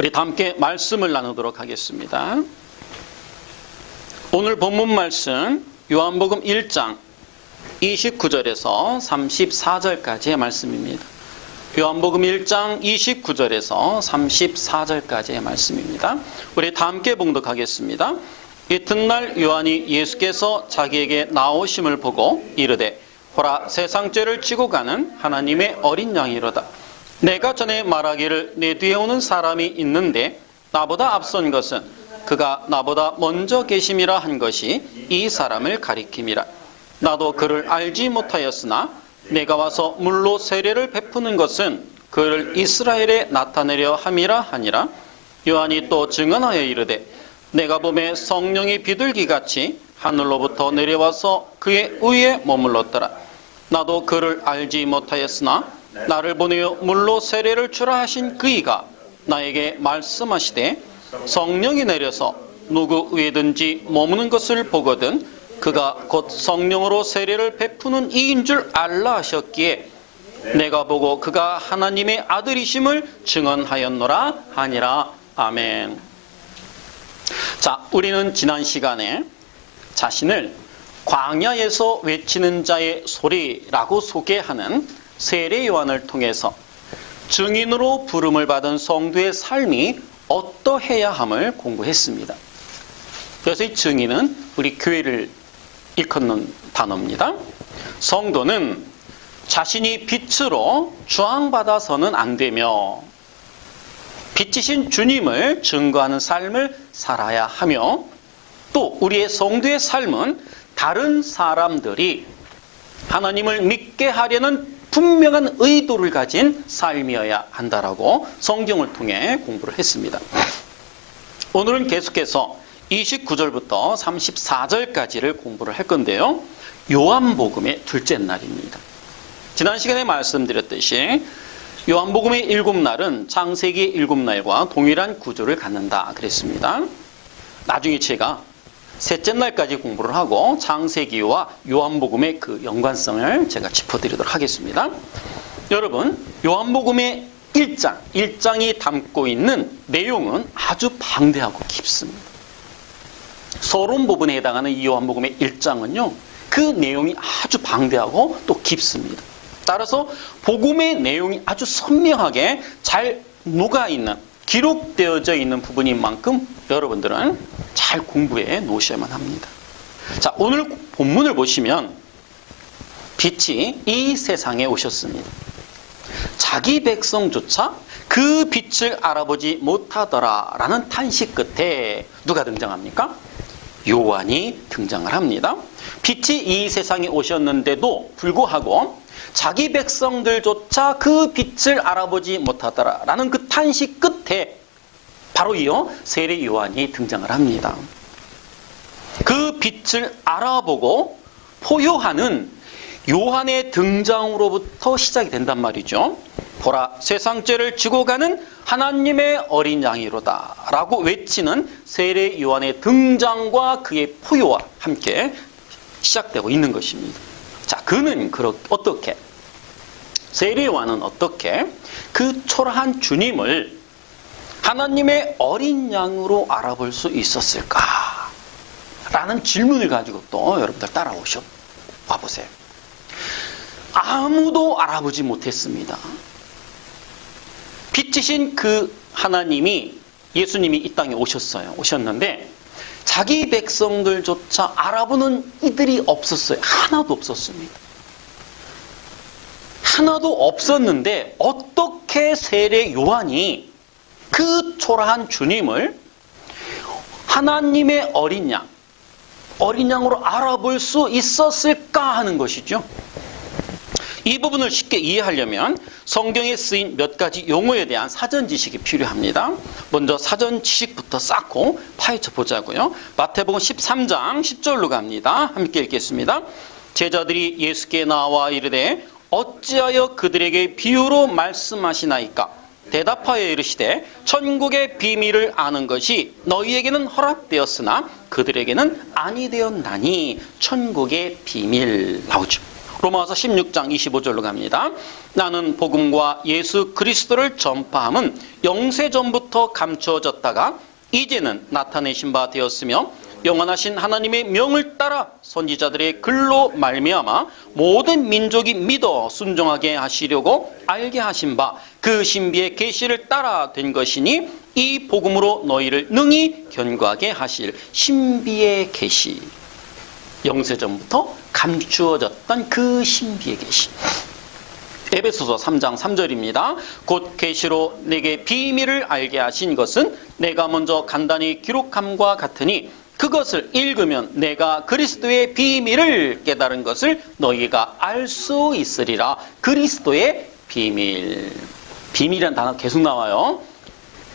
우리 다 함께 말씀을 나누도록 하겠습니다. 오늘 본문 말씀 요한복음 1장 29절에서 34절까지의 말씀입니다. 요한복음 1장 29절에서 34절까지의 말씀입니다. 우리 다 함께 봉독하겠습니다. 이튿날 요한이 예수께서 자기에게 나오심을 보고 이르되 보라, 세상 죄를 지고 가는 하나님의 어린 양이로다. 내가 전에 말하기를 내 뒤에 오는 사람이 있는데 나보다 앞선 것은 그가 나보다 먼저 계심이라 한 것이 이 사람을 가리킴이라. 나도 그를 알지 못하였으나 내가 와서 물로 세례를 베푸는 것은 그를 이스라엘에 나타내려 함이라 하니라. 요한이 또 증언하여 이르되 내가 보매 성령이 비둘기같이 하늘로부터 내려와서 그의 위에 머물렀더라. 나도 그를 알지 못하였으나 나를 보내어 물로 세례를 주라 하신 그이가 나에게 말씀하시되 성령이 내려서 누구 위에든지 머무는 것을 보거든 그가 곧 성령으로 세례를 베푸는 이인 줄 알라 하셨기에 내가 보고 그가 하나님의 아들이심을 증언하였노라 하니라. 아멘. 자, 우리는 지난 시간에 자신을 광야에서 외치는 자의 소리라고 소개하는 세례 요한을 통해서 증인으로 부름을 받은 성도의 삶이 어떠해야 함을 공부했습니다. 그래서 이 증인은 우리 교회를 일컫는 단어입니다. 성도는 자신이 빛으로 주황받아서는 안 되며 빛이신 주님을 증거하는 삶을 살아야 하며 또 우리의 성도의 삶은 다른 사람들이 하나님을 믿게 하려는 분명한 의도를 가진 삶이어야 한다라고 성경을 통해 공부를 했습니다. 오늘은 계속해서 29절부터 34절까지를 공부를 할 건데요. 요한복음의 둘째 날입니다. 지난 시간에 말씀드렸듯이 요한복음의 7날은 창세기의 7날과 동일한 구조를 갖는다 그랬습니다. 나중에 제가 셋째 날까지 공부를 하고 창세기와 요한복음의 그 연관성을 제가 짚어드리도록 하겠습니다. 여러분, 요한복음의 1장이 담고 있는 내용은 아주 방대하고 깊습니다. 서론 부분에 해당하는 이 요한복음의 1장은요, 그 내용이 아주 방대하고 또 깊습니다. 따라서 복음의 내용이 아주 선명하게 잘 녹아있는, 기록되어져 있는 부분인 만큼 여러분들은 잘 공부해 놓으셔야만 합니다. 자, 오늘 본문을 보시면 빛이 이 세상에 오셨습니다. 자기 백성조차 그 빛을 알아보지 못하더라 라는 탄식 끝에 누가 등장합니까? 요한이 등장을 합니다. 빛이 이 세상에 오셨는데도 불구하고 자기 백성들조차 그 빛을 알아보지 못하더라 라는 그 탄식 끝에 바로 이어 세례 요한이 등장을 합니다. 그 빛을 알아보고 포효하는 요한의 등장으로부터 시작이 된단 말이죠. 보라, 세상 죄를 지고 가는 하나님의 어린 양이로다 라고 외치는 세례 요한의 등장과 그의 포효와 함께 시작되고 있는 것입니다. 자, 그는 어떻게, 세례 요한은 어떻게 그 초라한 주님을 하나님의 어린 양으로 알아볼 수 있었을까? 라는 질문을 가지고 또 여러분들 따라오셔 봐보세요. 아무도 알아보지 못했습니다. 빛이신 그 하나님이, 예수님이 이 땅에 오셨는데 자기 백성들조차 알아보는 이들이 없었어요. 하나도 없었습니다. 하나도 없었는데 어떻게 세례 요한이 그 초라한 주님을 하나님의 어린 양으로 알아볼 수 있었을까 하는 것이죠. 이 부분을 쉽게 이해하려면 성경에 쓰인 몇 가지 용어에 대한 사전 지식이 필요합니다. 먼저 사전 지식부터 쌓고 파헤쳐 보자고요. 마태복음 13장 10절로 갑니다. 함께 읽겠습니다. 제자들이 예수께 나와 이르되 어찌하여 그들에게 비유로 말씀하시나이까? 대답하여 이르시되 천국의 비밀을 아는 것이 너희에게는 허락되었으나 그들에게는 아니 되었나니. 천국의 비밀 나오죠. 로마서 16장 25절로 갑니다. 나는 복음과 예수 그리스도를 전파함은 영세전부터 감추어졌다가 이제는 나타내신 바 되었으며 영원하신 하나님의 명을 따라 선지자들의 글로 말미암아 모든 민족이 믿어 순종하게 하시려고 알게 하신 바 그 신비의 계시를 따라 된 것이니 이 복음으로 너희를 능히 견고하게 하실 신비의 계시. 영세전부터 감추어졌던 그 신비의 계시. 에베소서 3장 3절입니다. 곧 계시로 내게 비밀을 알게 하신 것은 내가 먼저 간단히 기록함과 같으니 그것을 읽으면 내가 그리스도의 비밀을 깨달은 것을 너희가 알 수 있으리라. 그리스도의 비밀. 비밀이라는 단어 계속 나와요.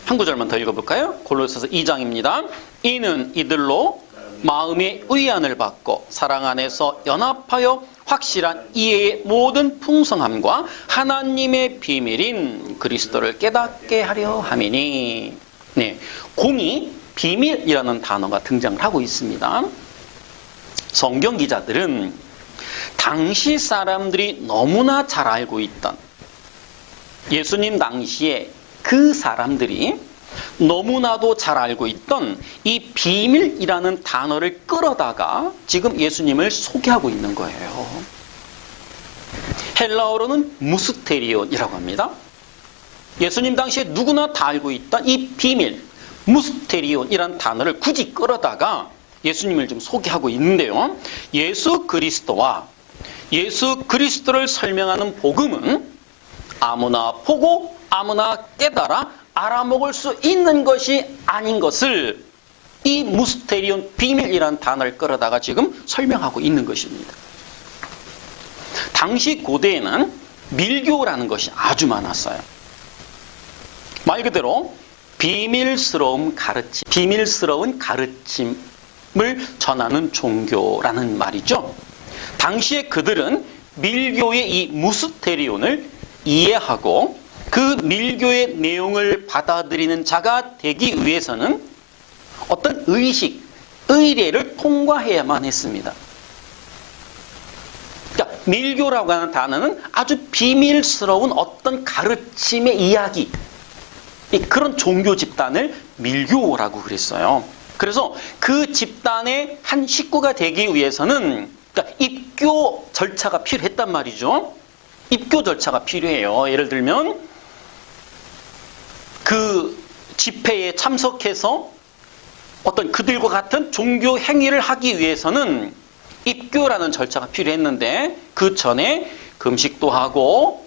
한 구절만 더 읽어볼까요? 골로새서 2장입니다. 이는 이들로 마음의 의안을 받고 사랑 안에서 연합하여 확실한 이해의 모든 풍성함과 하나님의 비밀인 그리스도를 깨닫게 하려 함이니. 네, 공이 비밀이라는 단어가 등장을 하고 있습니다. 성경 기자들은 당시 사람들이 너무나 잘 알고 있던 예수님 당시에 그 사람들이 너무나도 잘 알고 있던 이 비밀이라는 단어를 끌어다가 지금 예수님을 소개하고 있는 거예요. 헬라어로는 무스테리온이라고 합니다. 예수님 당시에 누구나 다 알고 있던 이 비밀, 무스테리온이라는 단어를 굳이 끌어다가 예수님을 좀 소개하고 있는데요. 예수 그리스도와 예수 그리스도를 설명하는 복음은 아무나 보고 아무나 깨달아 알아먹을 수 있는 것이 아닌 것을 이 무스테리온 비밀이라는 단어를 끌어다가 지금 설명하고 있는 것입니다. 당시 고대에는 밀교라는 것이 아주 많았어요. 말 그대로 비밀스러운 가르침을 전하는 종교라는 말이죠. 당시에 그들은 밀교의 이 무스테리온을 이해하고 그 밀교의 내용을 받아들이는 자가 되기 위해서는 어떤 의식, 의례를 통과해야만 했습니다. 그러니까 밀교라고 하는 단어는 아주 비밀스러운 어떤 가르침의 이야기, 그런 종교 집단을 밀교라고 그랬어요. 그래서 그 집단의 한 식구가 되기 위해서는 그러니까 입교 절차가 필요했단 말이죠. 입교 절차가 필요해요. 예를 들면 그 집회에 참석해서 어떤 그들과 같은 종교 행위를 하기 위해서는 입교라는 절차가 필요했는데 그 전에 금식도 하고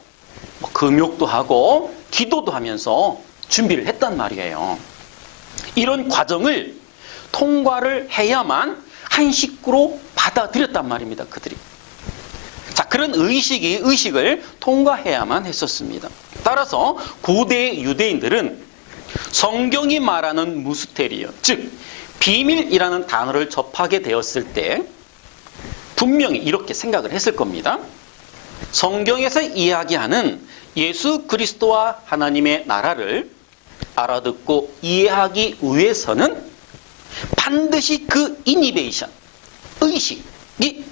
금욕도 하고 기도도 하면서 준비를 했단 말이에요. 이런 과정을 통과를 해야만 한 식구로 받아들였단 말입니다. 그들이. 자, 그런 의식을 통과해야만 했었습니다. 따라서 고대 유대인들은 성경이 말하는 무스테리온, 즉 비밀이라는 단어를 접하게 되었을 때 분명히 이렇게 생각을 했을 겁니다. 성경에서 이야기하는 예수 그리스도와 하나님의 나라를 알아듣고 이해하기 위해서는 반드시 그 이니베이션, 의식이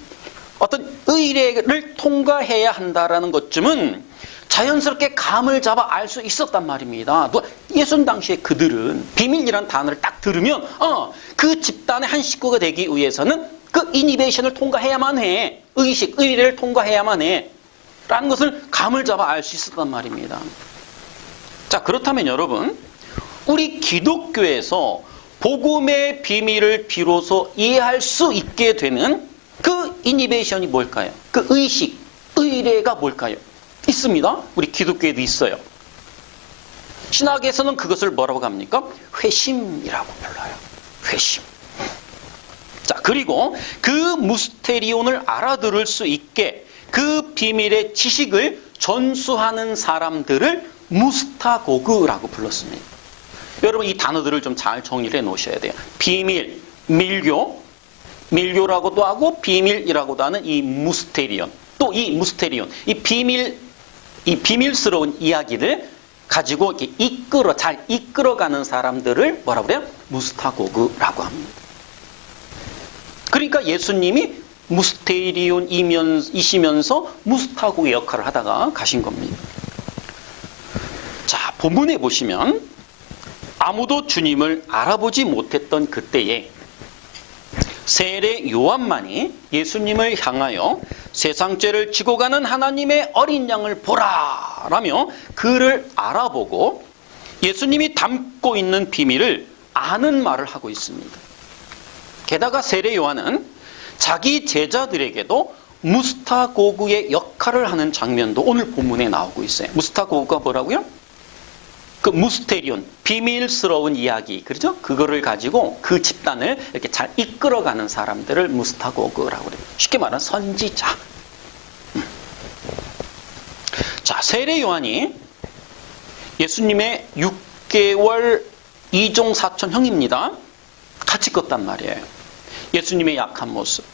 어떤 의례를 통과해야 한다라는 것쯤은 자연스럽게 감을 잡아 알 수 있었단 말입니다. 예수님 당시에 그들은 비밀이라는 단어를 딱 들으면 그 집단의 한 식구가 되기 위해서는 그 이니베이션을 통과해야만 해. 의식, 의례를 통과해야만 해. 라는 것을 감을 잡아 알 수 있었단 말입니다. 자, 그렇다면 여러분, 우리 기독교에서 복음의 비밀을 비로소 이해할 수 있게 되는 그 이니베이션이 뭘까요? 그 의식, 의례가 뭘까요? 있습니다. 우리 기독교에도 있어요. 신학에서는 그것을 뭐라고 합니까? 회심이라고 불러요. 회심. 자, 그리고 그 무스테리온을 알아들을 수 있게 그 비밀의 지식을 전수하는 사람들을 무스타고그라고 불렀습니다. 여러분, 이 단어들을 좀 잘 정리를 해 놓으셔야 돼요. 비밀, 밀교라고도 하고 비밀이라고도 하는 이 무스테리온, 또 이 무스테리온, 이 비밀스러운 이야기를 가지고 이렇게 잘 이끌어가는 사람들을 뭐라고 그래요? 무스타고그라고 합니다. 그러니까 예수님이 무스테리온이시면서 무스타고의 역할을 하다가 가신 겁니다. 자, 본문에 보시면 아무도 주님을 알아보지 못했던 그때에 세례 요한만이 예수님을 향하여 세상 죄를 지고 가는 하나님의 어린 양을 보라 라며 그를 알아보고 예수님이 담고 있는 비밀을 아는 말을 하고 있습니다. 게다가 세례 요한은 자기 제자들에게도 무스타고그의 역할을 하는 장면도 오늘 본문에 나오고 있어요. 무스타고그가 뭐라고요? 그 무스테리온, 비밀스러운 이야기, 그렇죠? 그거를 가지고 그 집단을 이렇게 잘 이끌어가는 사람들을 무스타고그라고 그래요. 쉽게 말하면 선지자. 자, 세례 요한이 예수님의 6개월 이종 사촌 형입니다. 같이 컸단 말이에요. 예수님의 약한 모습,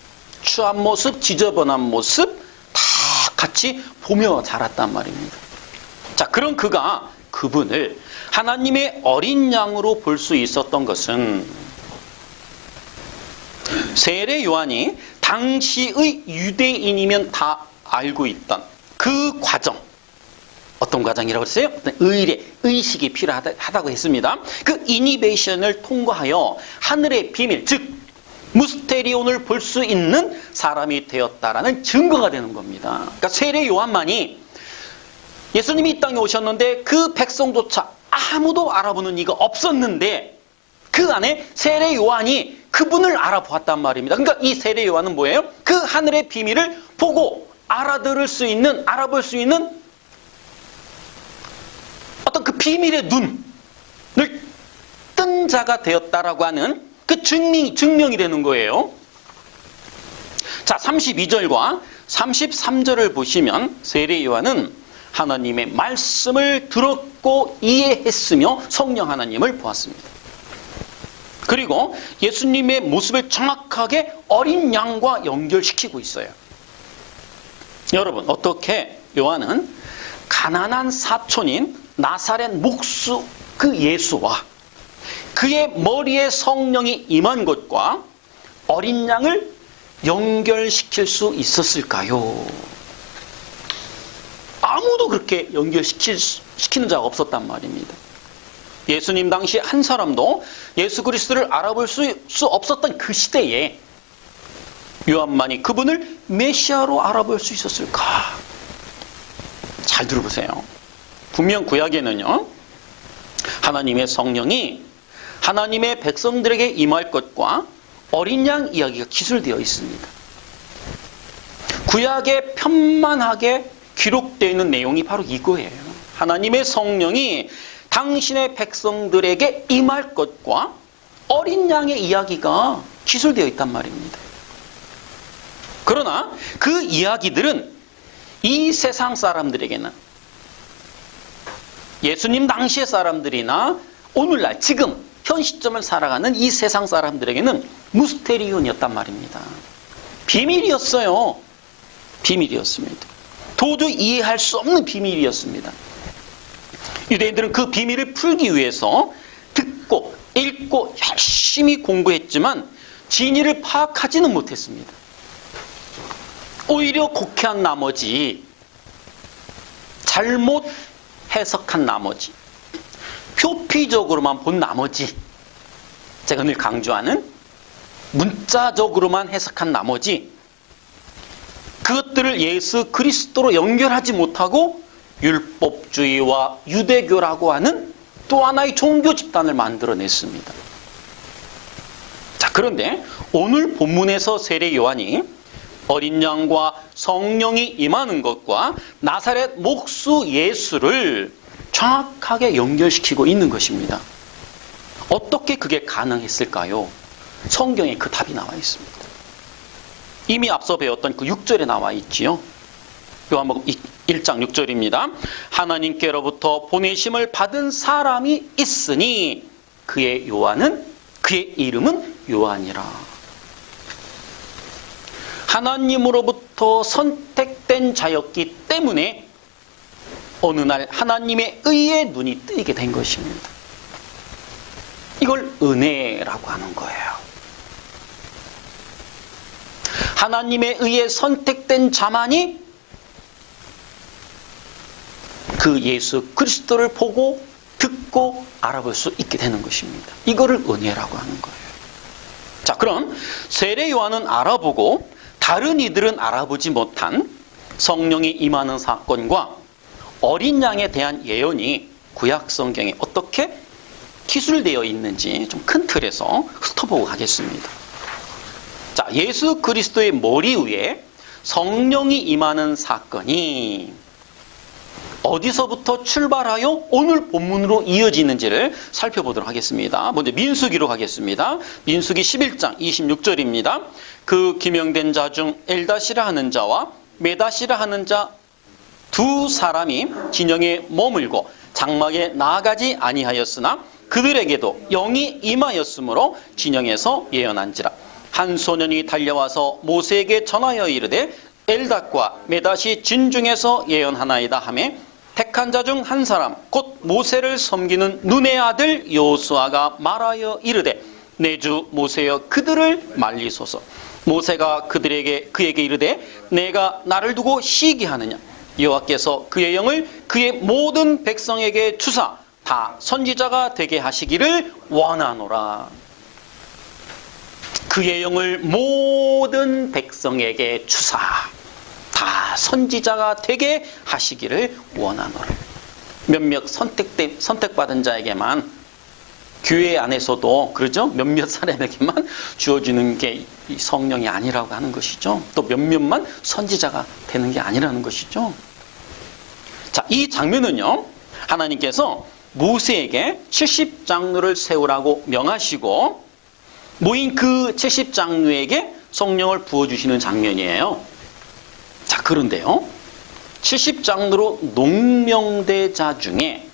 추한 모습, 지저분한 모습 다 같이 보며 자랐단 말입니다. 자, 그런 그분을 하나님의 어린 양으로 볼 수 있었던 것은 세례 요한이 당시의 유대인이면 다 알고 있던 그 과정, 어떤 과정이라고 했어요? 어떤 의식이 필요하다고 했습니다. 그 이니베이션을 통과하여 하늘의 비밀, 즉 무스테리온을 볼 수 있는 사람이 되었다라는 증거가 되는 겁니다. 그러니까 세례 요한만이 예수님이 이 땅에 오셨는데 그 백성조차 아무도 알아보는 이가 없었는데 그 안에 세례 요한이 그분을 알아보았단 말입니다. 그러니까 이 세례 요한은 뭐예요? 그 하늘의 비밀을 보고 알아볼 수 있는 어떤 그 비밀의 눈을 뜬 자가 되었다라고 하는 그 증명이 되는 거예요. 자, 32절과 33절을 보시면 세례 요한은 하나님의 말씀을 들었고 이해했으며 성령 하나님을 보았습니다. 그리고 예수님의 모습을 정확하게 어린 양과 연결시키고 있어요. 여러분, 어떻게 요한은 가난한 사촌인 나사렛 목수 그 예수와 그의 머리에 성령이 임한 것과 어린 양을 연결시킬 수 있었을까요? 아무도 그렇게 연결시키는 자가 없었단 말입니다. 예수님 당시 한 사람도 예수 그리스도를 알아볼 수 없었던 그 시대에 요한만이 그분을 메시아로 알아볼 수 있었을까? 잘 들어보세요. 분명 구약에는요, 하나님의 성령이 하나님의 백성들에게 임할 것과 어린 양 이야기가 기술되어 있습니다. 구약에 편만하게 기록되어 있는 내용이 바로 이거예요. 하나님의 성령이 당신의 백성들에게 임할 것과 어린 양의 이야기가 기술되어 있단 말입니다. 그러나 그 이야기들은 이 세상 사람들에게는 예수님 당시의 사람들이나 오늘날 지금 현 시점을 살아가는 이 세상 사람들에게는 무스테리온이었단 말입니다. 비밀이었어요. 비밀이었습니다. 도저히 이해할 수 없는 비밀이었습니다. 유대인들은 그 비밀을 풀기 위해서 듣고 읽고 열심히 공부했지만 진리를 파악하지는 못했습니다. 오히려 곡해한 나머지, 잘못 해석한 나머지, 표피적으로만 본 나머지, 제가 늘 강조하는 문자적으로만 해석한 나머지 그것들을 예수 그리스도로 연결하지 못하고 율법주의와 유대교라고 하는 또 하나의 종교 집단을 만들어냈습니다. 자, 그런데 오늘 본문에서 세례 요한이 어린 양과 성령이 임하는 것과 나사렛 목수 예수를 정확하게 연결시키고 있는 것입니다. 어떻게 그게 가능했을까요? 성경에 그 답이 나와 있습니다. 이미 앞서 배웠던 그 6절에 나와 있지요. 요한복음 1장 6절입니다. 하나님께로부터 보내심을 받은 사람이 있으니 그의 이름은 요한이라. 하나님으로부터 선택된 자였기 때문에 어느 날 하나님의 의의 눈이 뜨이게 된 것입니다. 이걸 은혜라고 하는 거예요. 하나님에 의해 선택된 자만이 그 예수 그리스도를 보고 듣고 알아볼 수 있게 되는 것입니다. 이거를 은혜라고 하는 거예요. 자, 그럼 세례 요한은 알아보고 다른 이들은 알아보지 못한 성령이 임하는 사건과 어린 양에 대한 예언이 구약 성경에 어떻게 기술되어 있는지 좀 큰 틀에서 훑어보고 가겠습니다. 자, 예수 그리스도의 머리 위에 성령이 임하는 사건이 어디서부터 출발하여 오늘 본문으로 이어지는지를 살펴보도록 하겠습니다. 먼저 민수기로 가겠습니다. 민수기 11장 26절입니다. 그 기명된 자 중 엘다시라 하는 자와 메다시라 하는 자 두 사람이 진영에 머물고 장막에 나아가지 아니하였으나 그들에게도 영이 임하였으므로 진영에서 예언한지라. 한 소년이 달려와서 모세에게 전하여 이르되 엘닷과 메닷이 진중에서 예언하나이다 하며 택한 자 중 한 사람 곧 모세를 섬기는 눈의 아들 여호수아가 말하여 이르되 내 주 모세여 그들을 말리소서. 모세가 그에게 이르되 내가 나를 두고 시기하느냐. 여호와께서 그의 영을 그의 모든 백성에게 주사 다 선지자가 되게 하시기를 원하노라. 그의 영을 모든 백성에게 주사 다 선지자가 되게 하시기를 원하노라. 몇몇 선택받은 자에게만, 교회 안에서도 그러죠? 몇몇 사람에게만 주어지는 게 성령이 아니라고 하는 것이죠. 또 몇몇만 선지자가 되는 게 아니라는 것이죠. 자, 이 장면은요, 하나님께서 모세에게 70장로를 세우라고 명하시고 모인 그 70장로에게 성령을 부어주시는 장면이에요. 자, 그런데요, 70장로로 농명된 자 중에,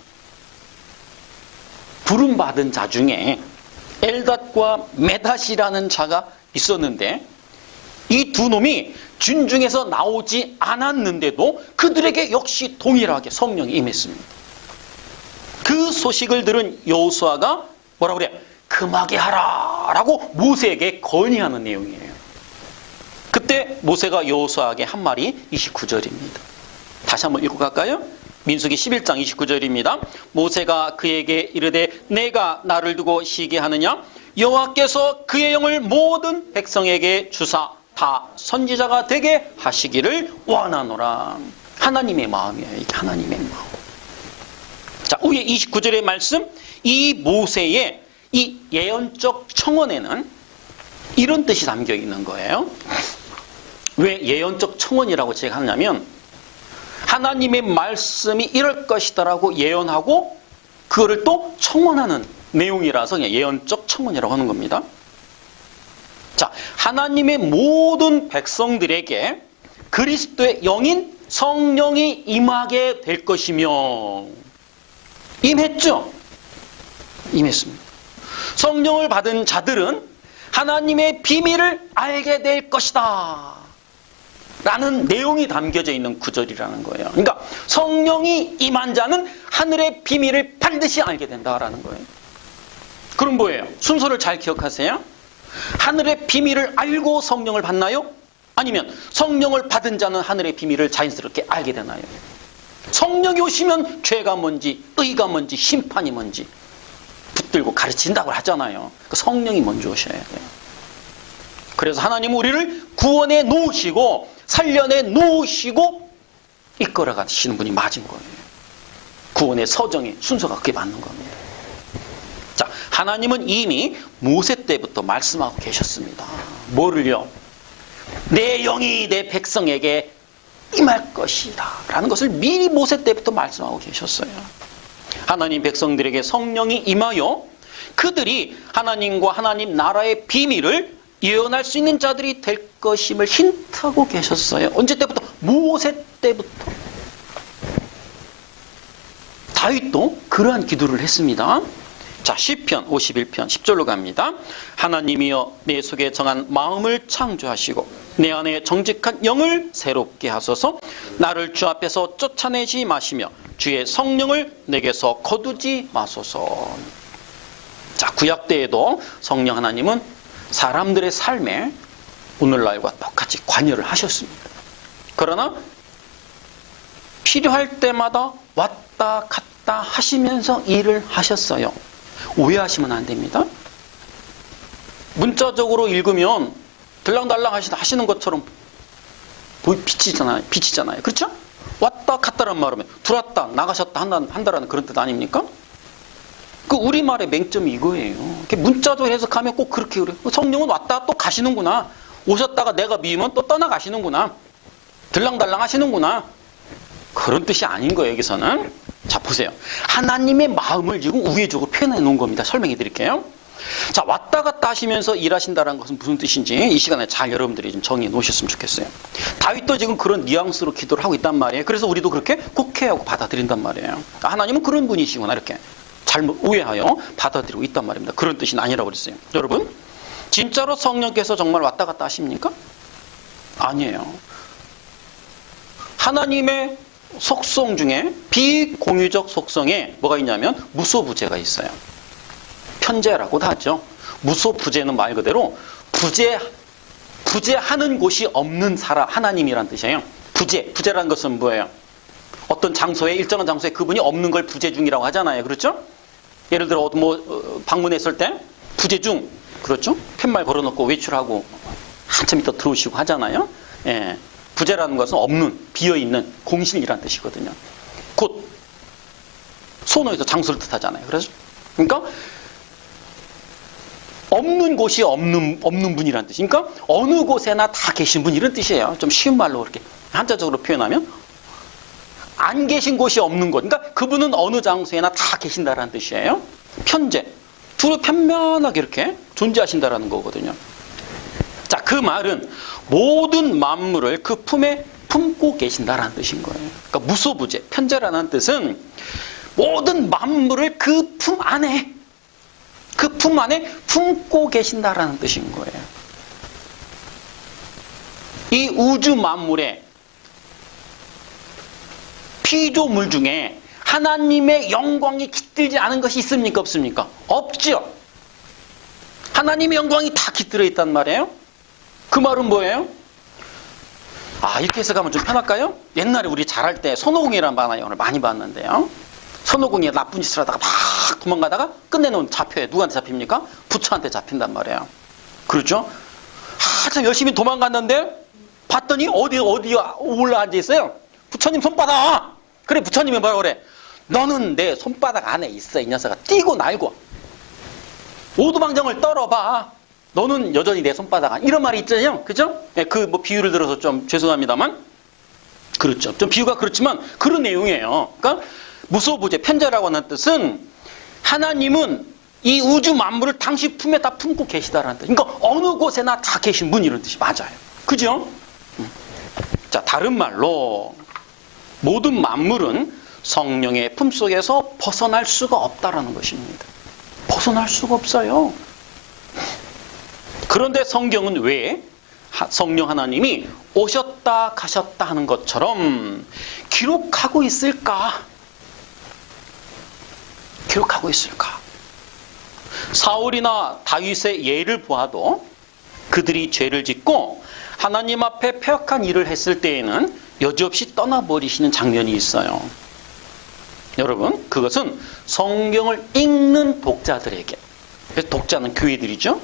부름받은 자 중에 엘닷과 메닷이라는 자가 있었는데 이 두 놈이 진중에서 나오지 않았는데도 그들에게 역시 동일하게 성령이 임했습니다. 그 소식을 들은 여호수아가 뭐라고 그래? 금하게 하라 라고 모세에게 건의하는 내용이에요. 그때 모세가 여호수아에게 한 말이 29절입니다. 다시 한번 읽어갈까요? 민수기 11장 29절입니다. 모세가 그에게 이르되 내가 나를 두고 시게 하느냐? 여호와께서 그의 영을 모든 백성에게 주사 다 선지자가 되게 하시기를 원하노라. 하나님의 마음이에요. 이게 하나님의 마음. 자, 위에 29절의 말씀, 이 모세의 이 예언적 청원에는 이런 뜻이 담겨 있는 거예요. 왜 예언적 청원이라고 제가 하냐면 하나님의 말씀이 이럴 것이다라고 예언하고 그거를 또 청원하는 내용이라서 그냥 예언적 청원이라고 하는 겁니다. 자, 하나님의 모든 백성들에게 그리스도의 영인 성령이 임하게 될 것이며 임했죠? 임했습니다. 성령을 받은 자들은 하나님의 비밀을 알게 될 것이다 라는 내용이 담겨져 있는 구절이라는 거예요. 그러니까 성령이 임한 자는 하늘의 비밀을 반드시 알게 된다라는 거예요. 그럼 뭐예요? 순서를 잘 기억하세요. 하늘의 비밀을 알고 성령을 받나요? 아니면 성령을 받은 자는 하늘의 비밀을 자연스럽게 알게 되나요? 성령이 오시면 죄가 뭔지, 의가 뭔지, 심판이 뭔지 붙들고 가르친다고 하잖아요. 성령이 먼저 오셔야 돼요. 그래서 하나님은 우리를 구원해 놓으시고 살려내 놓으시고 이끌어 가시는 분이 맞은 거예요. 구원의 서정의 순서가 그게 맞는 겁니다. 자, 하나님은 이미 모세 때부터 말씀하고 계셨습니다. 뭐를요? 내 영이 내 백성에게 임할 것이다 라는 것을 미리 모세 때부터 말씀하고 계셨어요. 하나님 백성들에게 성령이 임하여 그들이 하나님과 하나님 나라의 비밀을 예언할 수 있는 자들이 될 것임을 힌트하고 계셨어요. 언제 때부터? 모세 때부터. 다윗도 그러한 기도를 했습니다. 자, 시편 51편 10절로 갑니다. 하나님이여 내 속에 정한 마음을 창조하시고 내 안에 정직한 영을 새롭게 하소서. 나를 주 앞에서 쫓아내지 마시며 주의 성령을 내게서 거두지 마소서. 자, 구약 때에도 성령 하나님은 사람들의 삶에 오늘날과 똑같이 관여를 하셨습니다. 그러나 필요할 때마다 왔다 갔다 하시면서 일을 하셨어요. 오해하시면 안 됩니다. 문자적으로 읽으면 들랑달랑 하시는 것처럼 비치잖아요. 그렇죠? 왔다 갔다란 말하면 들어왔다 나가셨다 한다라는 그런 뜻 아닙니까? 그 우리말의 맹점이 이거예요. 문자적으로 해석하면 꼭 그렇게 그래요. 성령은 왔다 또 가시는구나. 오셨다가 내가 미우면 또 떠나가시는구나. 들랑달랑 하시는구나. 그런 뜻이 아닌 거예요, 여기서는. 자, 보세요. 하나님의 마음을 지금 우회적으로 표현해 놓은 겁니다. 설명해 드릴게요. 자, 왔다 갔다 하시면서 일하신다는 것은 무슨 뜻인지 이 시간에 잘 여러분들이 좀 정리해 놓으셨으면 좋겠어요. 다윗도 지금 그런 뉘앙스로 기도를 하고 있단 말이에요. 그래서 우리도 그렇게 곡해하고 받아들인단 말이에요. 하나님은 그런 분이시구나 이렇게 잘못 오해하여 받아들이고 있단 말입니다. 그런 뜻이 아니라고 그랬어요. 여러분, 진짜로 성령께서 정말 왔다 갔다 하십니까? 아니에요. 하나님의 속성 중에 비공유적 속성에 뭐가 있냐면 무소부재가 있어요. 편재라고도 하죠. 무소부재는 말 그대로 부재하는 곳이 없는 사람, 하나님이란 뜻이에요. 부재라는 것은 뭐예요? 어떤 장소에, 일정한 장소에 그분이 없는 걸 부재 중이라고 하잖아요. 그렇죠? 예를 들어 방문했을 때 부재 중, 그렇죠? 팻말 걸어놓고 외출하고 한참 있다 들어오시고 하잖아요. 예. 부재라는 것은 없는, 비어있는 공실이라는 뜻이거든요. 곧 소노에서 장소를 뜻하잖아요. 그러니까 없는 곳이 없는 분이라는 뜻. 그러니까 어느 곳에나 다 계신 분 이런 뜻이에요. 좀 쉬운 말로 이렇게 한자적으로 표현하면 안 계신 곳이 없는 곳. 그러니까 그분은 어느 장소에나 다 계신다라는 뜻이에요. 편재. 두루 편면하게 이렇게 존재하신다라는 거거든요. 자, 그 말은 모든 만물을 그 품에 품고 계신다라는 뜻인 거예요. 그러니까 무소부재, 편재라는 뜻은 모든 만물을 그 품 안에 품고 계신다라는 뜻인 거예요. 이 우주 만물의 피조물 중에 하나님의 영광이 깃들지 않은 것이 있습니까? 없습니까? 없죠. 하나님의 영광이 다 깃들어 있단 말이에요. 그 말은 뭐예요? 이렇게 해석하면 좀 편할까요? 옛날에 우리 잘할 때 손오공이라는 만화영화를 많이 봤는데요. 손오공이 나쁜 짓을 하다가 막 도망가다가 끝내놓은 잡혀요. 누구한테 잡힙니까? 부처한테 잡힌단 말이에요. 그렇죠? 한참 열심히 도망갔는데 봤더니 어디 올라 앉아 있어요. 부처님 손바닥. 그래, 부처님이 뭐라 그래? 너는 내 손바닥 안에 있어. 이 녀석아. 뛰고 날고 오두방정을 떨어봐. 너는 여전히 내 손바닥 안. 이런 말이 있잖아요. 그죠? 네, 비유를 들어서 좀 죄송합니다만. 그렇죠. 좀 비유가 그렇지만 그런 내용이에요. 그러니까 무소부재, 편재라고 하는 뜻은 하나님은 이 우주 만물을 당신 품에 다 품고 계시다라는 뜻. 그러니까 어느 곳에나 다 계신 분 이런 뜻이 맞아요. 그죠? 자, 다른 말로 모든 만물은 성령의 품속에서 벗어날 수가 없다라는 것입니다. 벗어날 수가 없어요. 그런데 성경은 왜 성령 하나님이 오셨다 가셨다 하는 것처럼 기록하고 있을까? 기록하고 있을까? 사울이나 다윗의 예를 보아도 그들이 죄를 짓고 하나님 앞에 패역한 일을 했을 때에는 여지없이 떠나버리시는 장면이 있어요. 여러분, 그것은 성경을 읽는 독자들에게, 그래서 독자는 교회들이죠.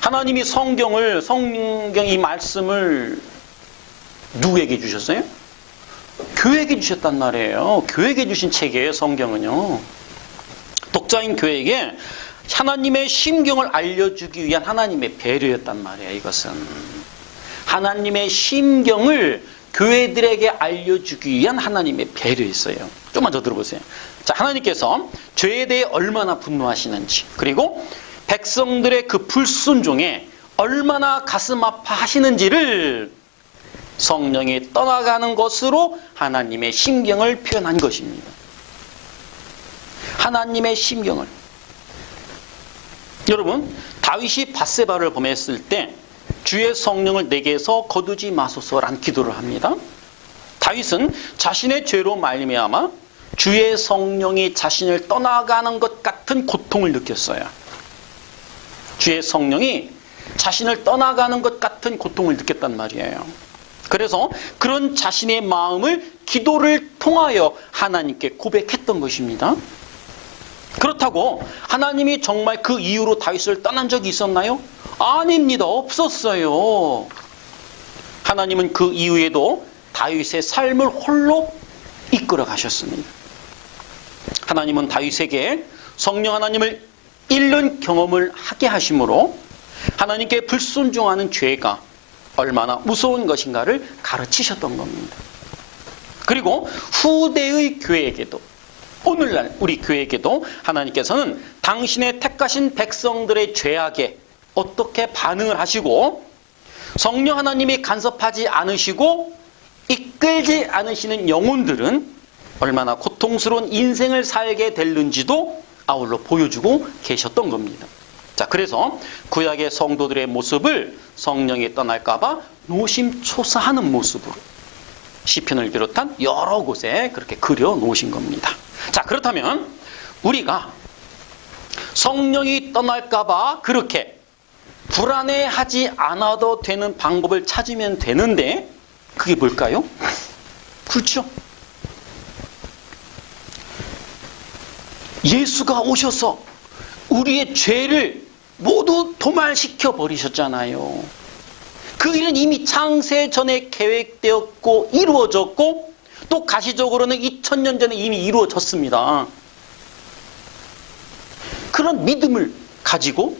하나님이 성경 이 말씀을 누구에게 주셨어요? 교회에게 주셨단 말이에요. 교회에게 주신 책이에요, 성경은요. 독자인 교회에게 하나님의 심경을 알려주기 위한 하나님의 배려였단 말이에요, 이것은. 하나님의 심경을 교회들에게 알려주기 위한 하나님의 배려였어요. 좀만 더 들어보세요. 자, 하나님께서 죄에 대해 얼마나 분노하시는지, 그리고 백성들의 그 불순종에 얼마나 가슴 아파하시는지를 성령이 떠나가는 것으로 하나님의 심경을 표현한 것입니다. 하나님의 심경을. 여러분, 다윗이 밧세바를 범했을 때 주의 성령을 내게서 거두지 마소서라는 기도를 합니다. 다윗은 자신의 죄로 말미암아 주의 성령이 자신을 떠나가는 것 같은 고통을 느꼈어요. 주의 성령이 자신을 떠나가는 것 같은 고통을 느꼈단 말이에요. 그래서 그런 자신의 마음을 기도를 통하여 하나님께 고백했던 것입니다. 그렇다고 하나님이 정말 그 이후로 다윗을 떠난 적이 있었나요? 아닙니다. 없었어요. 하나님은 그 이후에도 다윗의 삶을 홀로 이끌어 가셨습니다. 하나님은 다윗에게 성령 하나님을 잃는 경험을 하게 하심으로 하나님께 불순종하는 죄가 얼마나 무서운 것인가를 가르치셨던 겁니다. 그리고 후대의 교회에게도, 오늘날 우리 교회에게도 하나님께서는 당신의 택하신 백성들의 죄악에 어떻게 반응을 하시고 성령 하나님이 간섭하지 않으시고 이끌지 않으시는 영혼들은 얼마나 고통스러운 인생을 살게 될는지도 아울러 보여주고 계셨던 겁니다. 자, 그래서 구약의 성도들의 모습을 성령이 떠날까봐 노심초사하는 모습으로 시편을 비롯한 여러 곳에 그렇게 그려 놓으신 겁니다. 자, 그렇다면 우리가 성령이 떠날까봐 그렇게 불안해하지 않아도 되는 방법을 찾으면 되는데 그게 뭘까요? 그렇죠. 예수가 오셔서 우리의 죄를 모두 도말시켜 버리셨잖아요. 그 일은 이미 창세 전에 계획되었고 이루어졌고 또 가시적으로는 2000년 전에 이미 이루어졌습니다. 그런 믿음을 가지고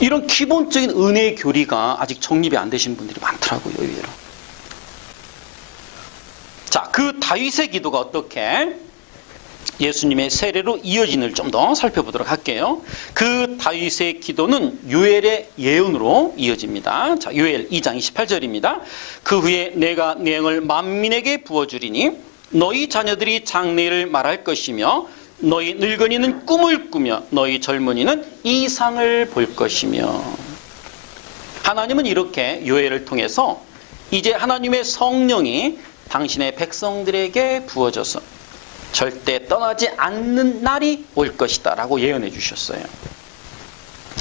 이런 기본적인 은혜의 교리가 아직 정립이 안 되신 분들이 많더라고요. 의외로. 자, 그 다윗의 기도가 어떻게 예수님의 세례로 이어진을 좀 더 살펴보도록 할게요. 그 다윗의 기도는 요엘의 예언으로 이어집니다. 자, 요엘 2장 28절입니다. 그 후에 내가 내 영을 만민에게 부어주리니 너희 자녀들이 장래를 말할 것이며 너희 늙은이는 꿈을 꾸며 너희 젊은이는 이상을 볼 것이며. 하나님은 이렇게 요엘을 통해서 이제 하나님의 성령이 당신의 백성들에게 부어져서 절대 떠나지 않는 날이 올 것이다 라고 예언해 주셨어요.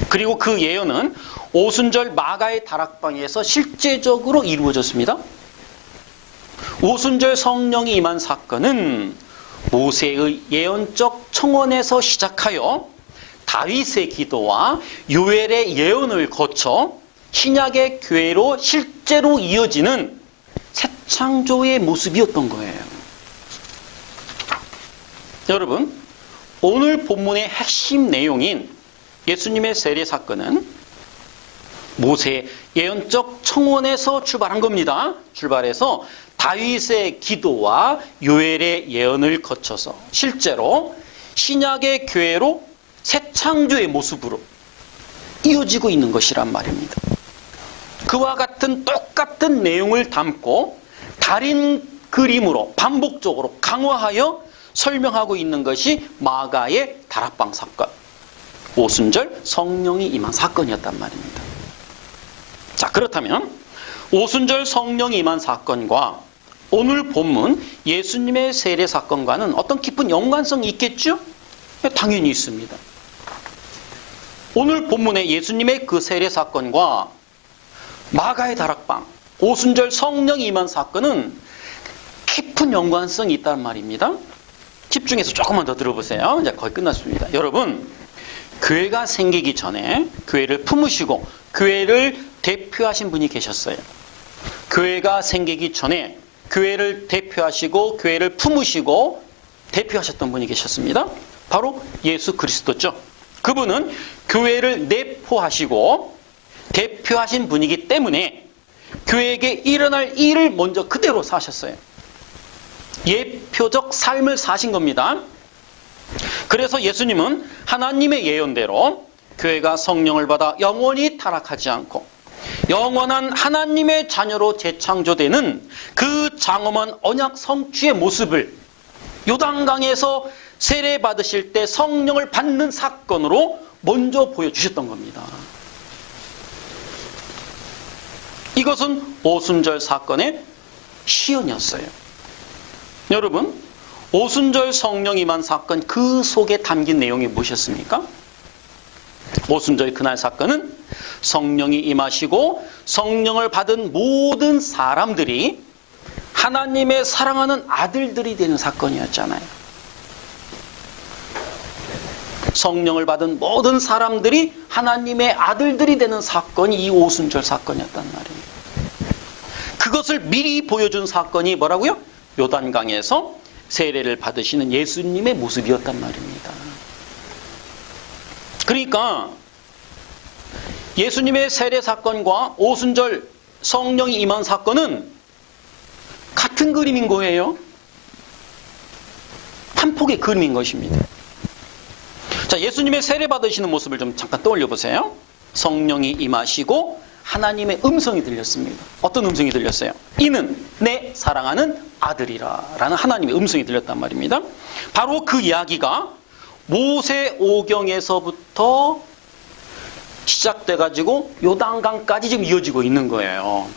그리고 그 예언은 오순절 마가의 다락방에서 실제적으로 이루어졌습니다. 오순절 성령이 임한 사건은 모세의 예언적 청원에서 시작하여 다윗의 기도와 요엘의 예언을 거쳐 신약의 교회로 실제로 이어지는 새 창조의 모습이었던 거예요. 여러분, 오늘 본문의 핵심 내용인 예수님의 세례 사건은 모세의 예언적 청원에서 출발한 겁니다. 출발해서 다윗의 기도와 요엘의 예언을 거쳐서 실제로 신약의 교회로 새 창조의 모습으로 이어지고 있는 것이란 말입니다. 그와 같은 똑같은 내용을 담고 다른 그림으로 반복적으로 강화하여 설명하고 있는 것이 마가의 다락방 사건, 오순절 성령이 임한 사건이었단 말입니다. 자, 그렇다면 오순절 성령이 임한 사건과 오늘 본문 예수님의 세례 사건과는 어떤 깊은 연관성이 있겠죠? 당연히 있습니다. 오늘 본문의 예수님의 그 세례 사건과 마가의 다락방, 오순절 성령이 임한 사건은 깊은 연관성이 있단 말입니다. 집중해서 조금만 더 들어보세요. 이제 거의 끝났습니다. 여러분, 교회가 생기기 전에 교회를 품으시고 교회를 대표하신 분이 계셨어요. 교회가 생기기 전에 교회를 대표하시고 교회를 품으시고 대표하셨던 분이 계셨습니다. 바로 예수 그리스도죠. 그분은 교회를 내포하시고 대표하신 분이기 때문에 교회에게 일어날 일을 먼저 그대로 사셨어요. 예표적 삶을 사신 겁니다. 그래서 예수님은 하나님의 예언대로 교회가 성령을 받아 영원히 타락하지 않고 영원한 하나님의 자녀로 재창조되는 그 장엄한 언약 성취의 모습을 요단강에서 세례 받으실 때 성령을 받는 사건으로 먼저 보여주셨던 겁니다. 이것은 오순절 사건의 시연이었어요. 여러분, 오순절 성령 임한 사건 그 속에 담긴 내용이 무엇이었습니까? 오순절 그날 사건은 성령이 임하시고 성령을 받은 모든 사람들이 하나님의 사랑하는 아들들이 되는 사건이었잖아요. 성령을 받은 모든 사람들이 하나님의 아들들이 되는 사건이 이 오순절 사건이었단 말이에요. 그것을 미리 보여준 사건이 뭐라고요? 요단강에서 세례를 받으시는 예수님의 모습이었단 말입니다. 그러니까 예수님의 세례 사건과 오순절 성령이 임한 사건은 같은 그림인 거예요. 한 폭의 그림인 것입니다. 자, 예수님의 세례 받으시는 모습을 좀 잠깐 떠올려 보세요. 성령이 임하시고 하나님의 음성이 들렸습니다. 어떤 음성이 들렸어요? 이는 내 사랑하는 아들이라 라는 하나님의 음성이 들렸단 말입니다. 바로 그 이야기가 모세오경에서부터 시작돼가지고 요단강까지 지금 이어지고 있는 거예요.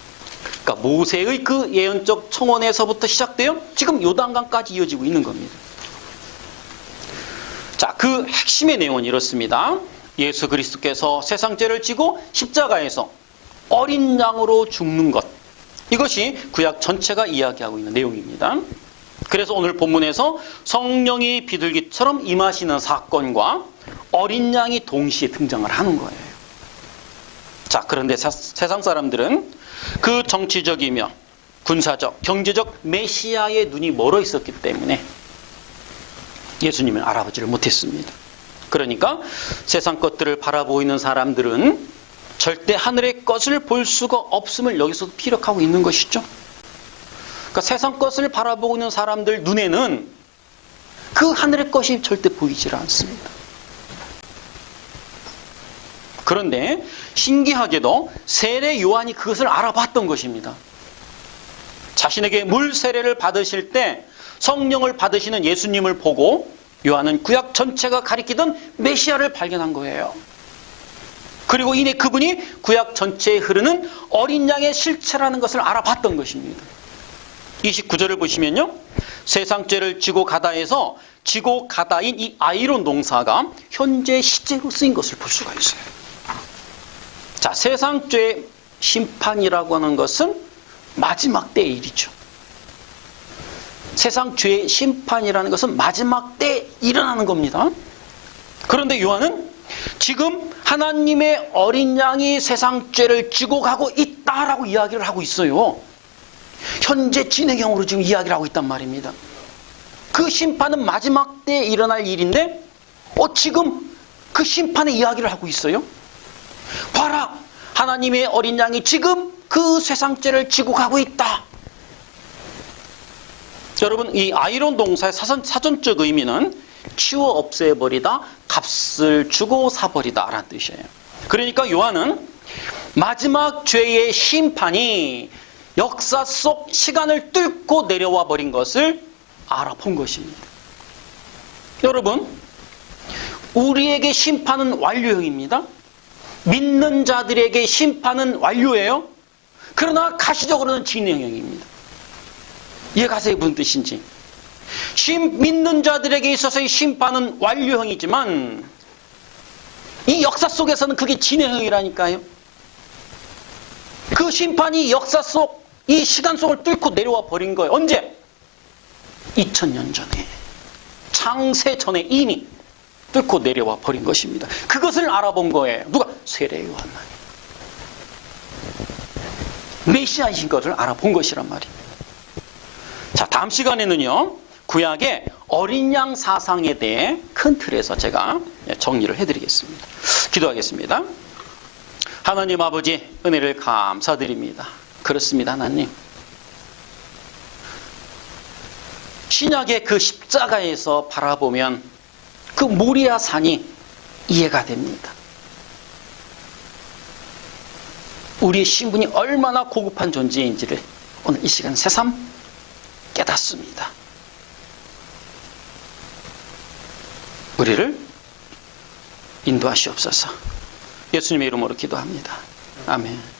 그러니까 모세의 그 예언적 청원에서부터 시작돼요. 지금 요단강까지 이어지고 있는 겁니다. 자, 그 핵심의 내용은 이렇습니다. 예수 그리스도께서 세상 죄를 지고 십자가에서 어린 양으로 죽는 것. 이것이 구약 전체가 이야기하고 있는 내용입니다. 그래서 오늘 본문에서 성령이 비둘기처럼 임하시는 사건과 어린 양이 동시에 등장을 하는 거예요. 자, 그런데 세상 사람들은 그 정치적이며 군사적, 경제적 메시아의 눈이 멀어 있었기 때문에 예수님을 알아보지를 못했습니다. 그러니까 세상 것들을 바라보고 있는 사람들은 절대 하늘의 것을 볼 수가 없음을 여기서 피력하고 있는 것이죠. 그러니까 세상 것을 바라보고 있는 사람들 눈에는 그 하늘의 것이 절대 보이질 않습니다. 그런데 신기하게도 세례 요한이 그것을 알아봤던 것입니다. 자신에게 물 세례를 받으실 때 성령을 받으시는 예수님을 보고 요한은 구약 전체가 가리키던 메시아를 발견한 거예요. 그리고 이내 그분이 구약 전체에 흐르는 어린 양의 실체라는 것을 알아봤던 것입니다. 29절을 보시면요. 세상 죄를 지고 가다에서 지고 가다인 이 아이론 동사가 현재 시제로 쓰인 것을 볼 수가 있어요. 자, 세상 죄 심판이라고 하는 것은 마지막 때의 일이죠. 세상 죄의 심판이라는 것은 마지막 때에 일어나는 겁니다. 그런데 요한은 지금 하나님의 어린 양이 세상 죄를 지고 가고 있다라고 이야기를 하고 있어요. 현재 진행형으로 지금 이야기를 하고 있단 말입니다. 그 심판은 마지막 때에 일어날 일인데 지금 그 심판의 이야기를 하고 있어요. 봐라, 하나님의 어린 양이 지금 그 세상 죄를 지고 가고 있다. 여러분, 이 아이론 동사의 사전적 의미는 치워 없애버리다, 값을 주고 사버리다 라는 뜻이에요. 그러니까 요한은 마지막 죄의 심판이 역사 속 시간을 뚫고 내려와 버린 것을 알아본 것입니다. 여러분, 우리에게 심판은 완료형입니다. 믿는 자들에게 심판은 완료예요. 그러나 가시적으로는 진행형입니다. 이해가세요? 무슨 뜻인지. 믿는 자들에게 있어서의 심판은 완료형이지만 이 역사 속에서는 그게 진행형이라니까요. 그 심판이 역사 속, 이 시간 속을 뚫고 내려와 버린 거예요. 언제? 2000년 전에, 창세 전에 이미 뚫고 내려와 버린 것입니다. 그것을 알아본 거예요. 누가? 세례 요한만이. 메시아이신 것을 알아본 것이란 말입니다. 자, 다음 시간에는요, 구약의 어린 양 사상에 대해 큰 틀에서 제가 정리를 해드리겠습니다. 기도하겠습니다. 하나님 아버지, 은혜를 감사드립니다. 그렇습니다, 하나님. 신약의 그 십자가에서 바라보면 그 모리아 산이 이해가 됩니다. 우리의 신분이 얼마나 고급한 존재인지를 오늘 이 시간 새삼 깨닫습니다. 우리를 인도하시옵소서. 예수님의 이름으로 기도합니다. 아멘.